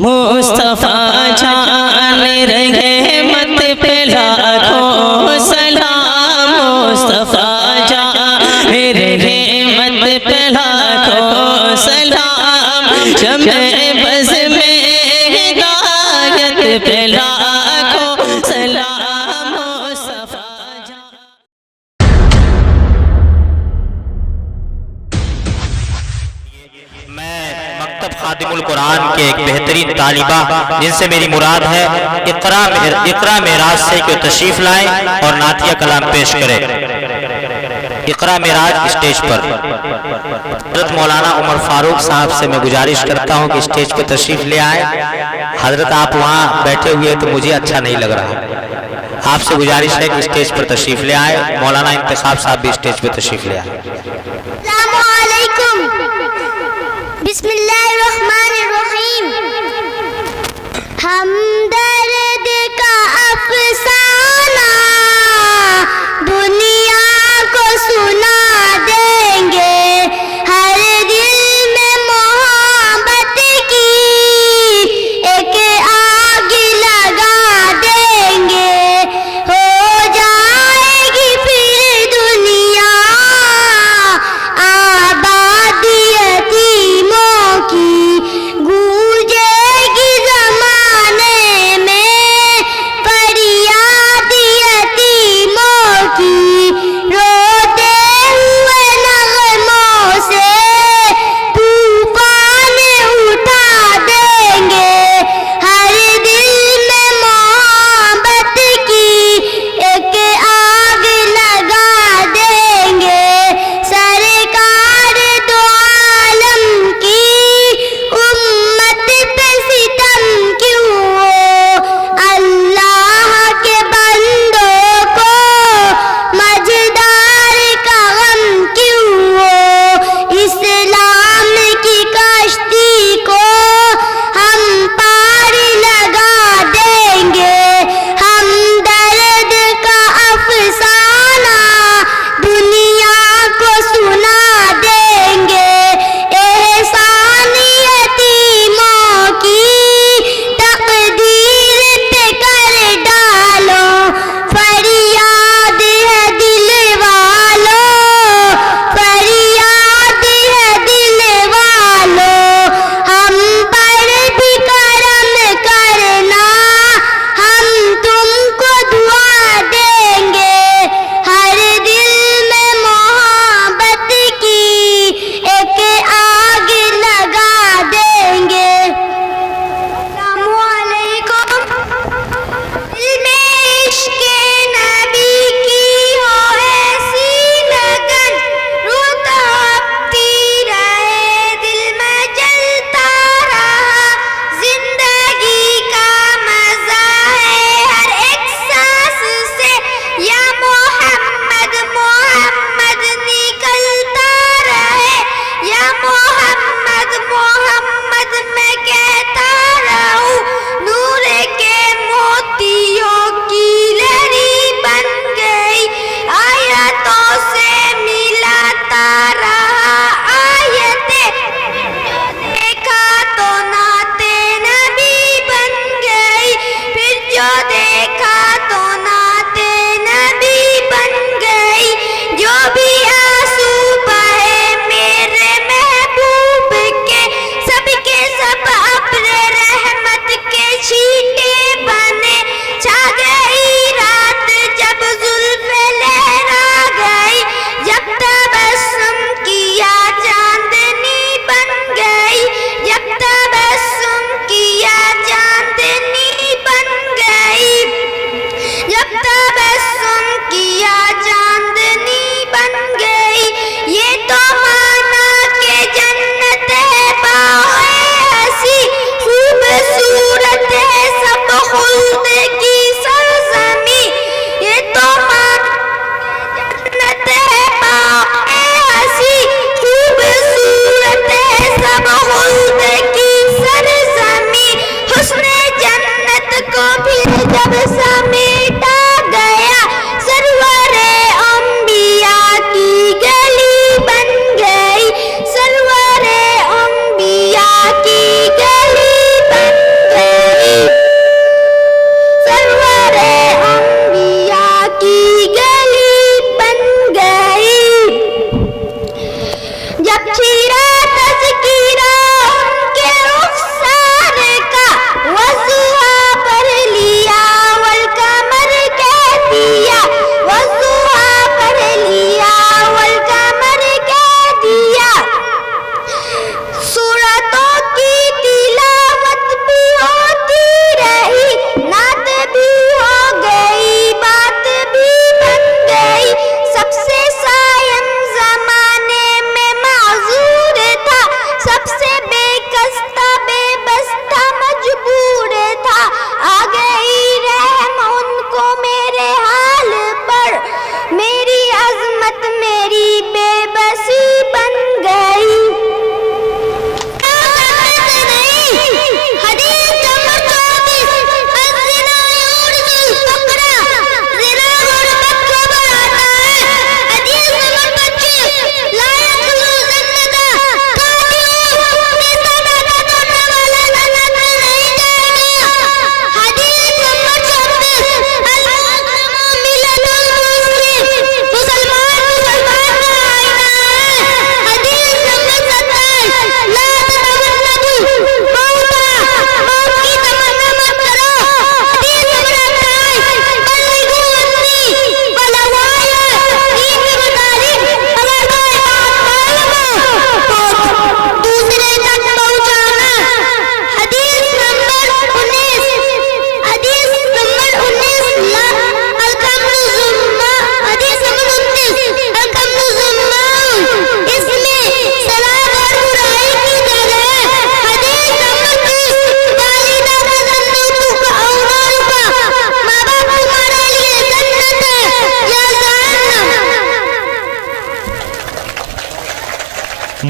مصطفیٰ جان رحمت پہ لاکھوں سلام، مصطفیٰ جان رحمت پہ لاکھوں سلام، شمع بز میں ہدایت پہ لاکھوں سلام، مصطفیٰ جان۔ میں مکتب خادم القرآن کے ایک بہترین طالبہ جن سے میری مراد ہے اقرا معراج سے کہ تشریف لائیں اور نعتیہ کلام پیش کریں۔ اقرا معراج اسٹیج پر حضرت مولانا عمر فاروق صاحب سے میں گزارش کرتا ہوں کہ اسٹیج پہ تشریف لے آئیں۔ حضرت آپ وہاں بیٹھے ہوئے تو مجھے اچھا نہیں لگ رہا، آپ سے گزارش ہے کہ اسٹیج پر تشریف لے آئیں۔ مولانا انتخاب صاحب بھی اسٹیج پہ تشریف لے آئیں۔ السلام علیکم، بسم اللہ الرحمن الرحیم۔ ہمدرد کا افسانہ دنیا کو سنا دیں گے، ہر دل میں محبت کی ایک آگ لگا دیں گے، ہو جائے گی پھر دنیا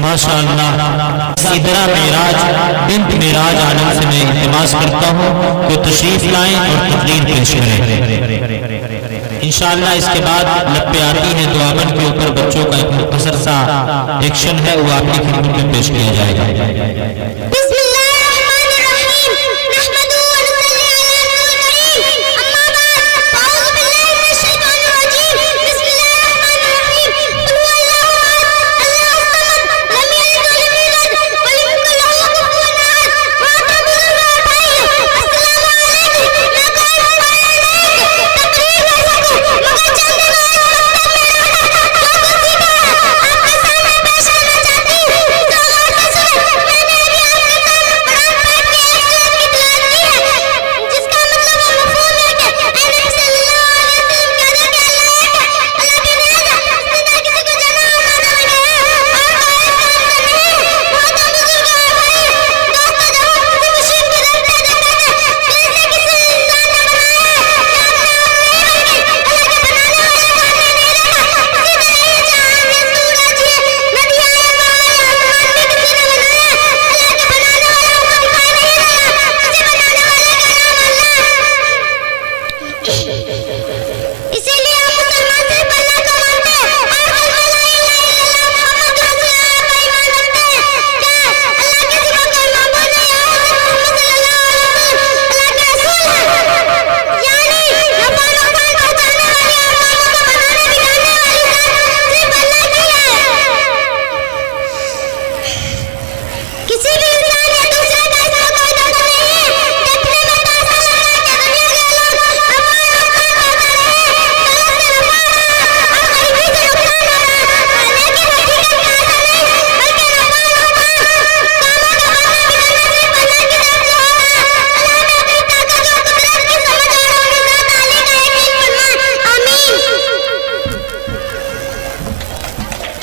माशाअल्लाह सिदरा मेराज बिन्त मेराज आलम से मैं इल्तिमास करता हूँ कि तशरीफ लाएं और तकरीर पेश करें। इंशाअल्लाह इसके बाद लप्पे आती हैं दुआमन के ऊपर बच्चों का एक मुख्तसर सा एक्शन है, वो आपकी खिदमत में पेश किया जाएगा।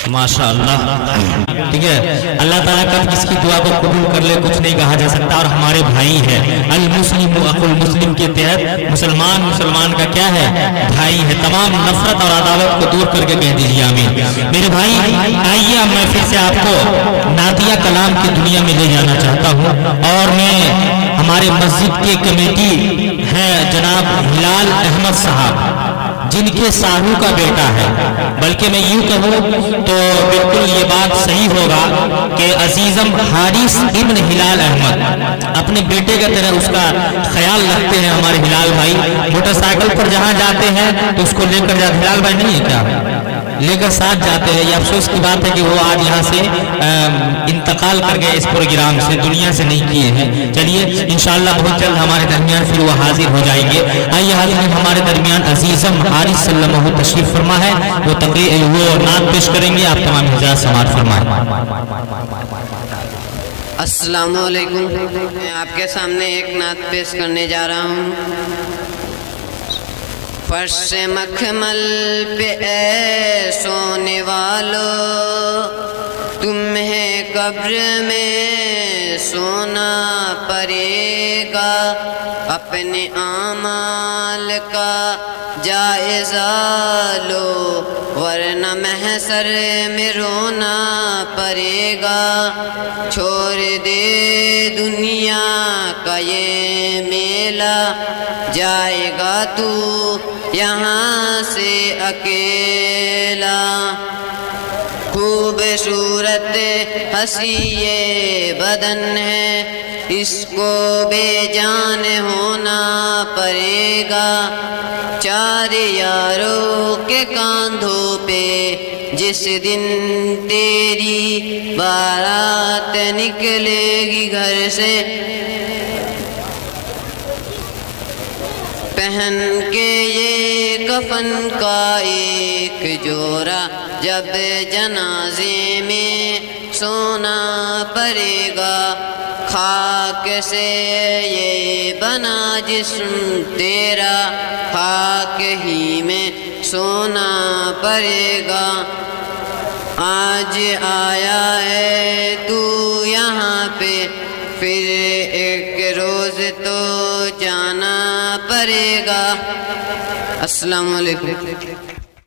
माशाअल्लाह, ठीक है। अल्लाह ताला कब किसकी दुआ को कबूल कर ले कुछ नहीं कहा जा सकता। और हमारे भाई है, अल मुस्लिम अकुल मुस्लिम के तहत मुसलमान का क्या है, भाई है। तमाम नफरत और अदावत को दूर करके कह दीजिए आमीन। मेरे भाई आइए, मैं फिर से आपको नातिया कलाम की दुनिया में ले जाना चाहता हूँ। और मैं हमारे मस्जिद के कमेटी है जनाब हिलाल अहमद साहब, जिनके साहू का बेटा है, बल्कि मैं यूं कहूँ तो बिल्कुल ये बात सही होगा कि अजीजम हारिस इब्न हिलाल अहमद अपने बेटे का तरह उसका ख्याल रखते हैं। हमारे हिलाल भाई मोटरसाइकिल पर जहाँ जाते हैं तो उसको लेकर जाते, हिलाल भाई नहीं है क्या, लेकर साथ जाते हैं। ये अफसोस की बात है कि वो आज यहाँ से इंतकाल कर गए, इस प्रोग्राम से दुनिया से नहीं किए हैं। चलिए इंशाअल्लाह बहुत जल्द हमारे दरमियान फिर वो हाजिर हो जाएंगे। आइए हाजिर हमारे दरमियान अजीजम हारिस सल्लल्लाहु तशरीफ फरमा है, वो नात पेश करेंगे। आप तमाम हिजाज समाअत फरमाएं। अस्सलामु अलैकुम। मैं आपके सामने एक नात पेश करने जा रहा हूँ। फर्श मखमल पे ऐ सोने वालो, तुम्हें कब्र में सोना पड़ेगा। अपने आमाल का जायज़ा लो, वरना महशर में रोना पड़ेगा। छोड़ दे दुनिया का ये मेला, जाएगा तू यहाँ से अकेला। खूबसूरत हंसी ये बदन है, इसको बेजान होना पड़ेगा। चार यारों के कांधों पे जिस दिन तेरी बारात निकलेगी घर से, पहन के ये कफन का एक जोड़ा जब जनाजे में सोना पड़ेगा। खाक से ये बना जिस्म तेरा, खाक ही में सोना पड़ेगा। आज आया है तू यहाँ पे, फिर एक रोज तो जाना पड़ेगा। अस्सलाम वालेकुम।